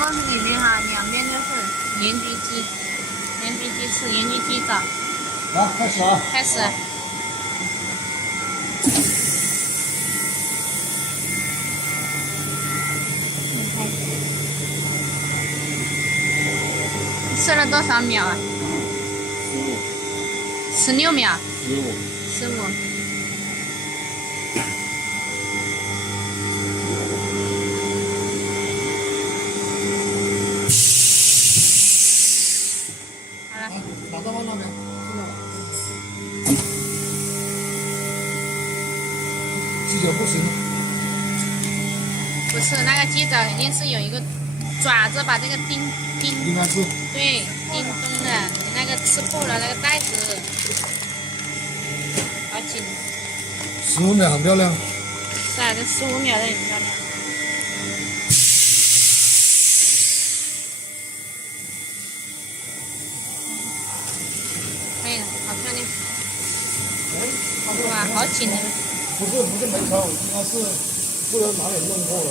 模式里面哈，两边都是盐焗鸡，盐焗鸡翅、盐焗鸡爪。来，开始啊！开始。吃了多少秒啊？16秒。15。好了。马上往那边。鸡脚不行。不是，那个鸡爪肯定是有一个爪子把这个钉上去。对，钉中的，你那个吃破了那个袋子，好紧。15秒很漂亮。是啊，这15秒的很漂亮。可以了，好漂亮。哇，好紧的。不是没敲，它是不知道哪里弄错了。